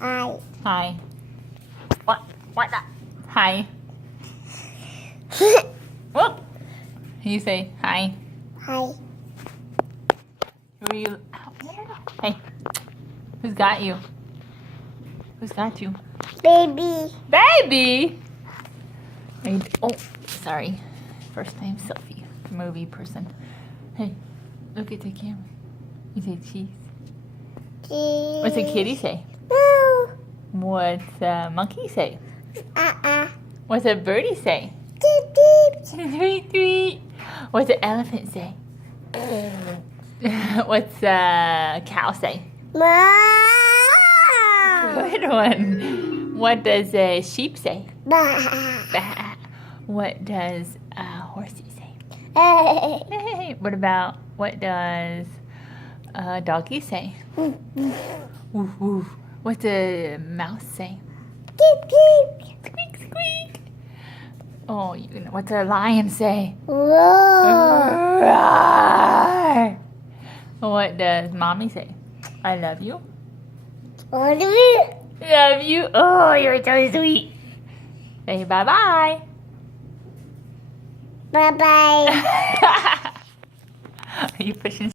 Hi. Hi. What? Hi. Whoop. You say hi. Hi. Who are you? Hey. Who's got you? Who's got you? Baby. Baby. Oh, sorry. First time selfie. Movie person. Hey, look at the camera. You say cheese. Cheese. What's a kitty say? No. What's a monkey say? Uh-uh. What's a birdie say? Beep, beep. Tweet, tweet. What's an elephant say? What's a cow say? Mom. Good one. What does a sheep say? Bah. Bah. What does a horsey say? Hey. Hey. What does a doggy say? Woof, woof. What's a mouse say? Beep, beep. Squeak, squeak. Oh, what's a lion say? Whoa. Roar. What does mommy say? I love you. What do we? Love you. Oh, you're so sweet. Say bye-bye. Bye-bye. Are you pushing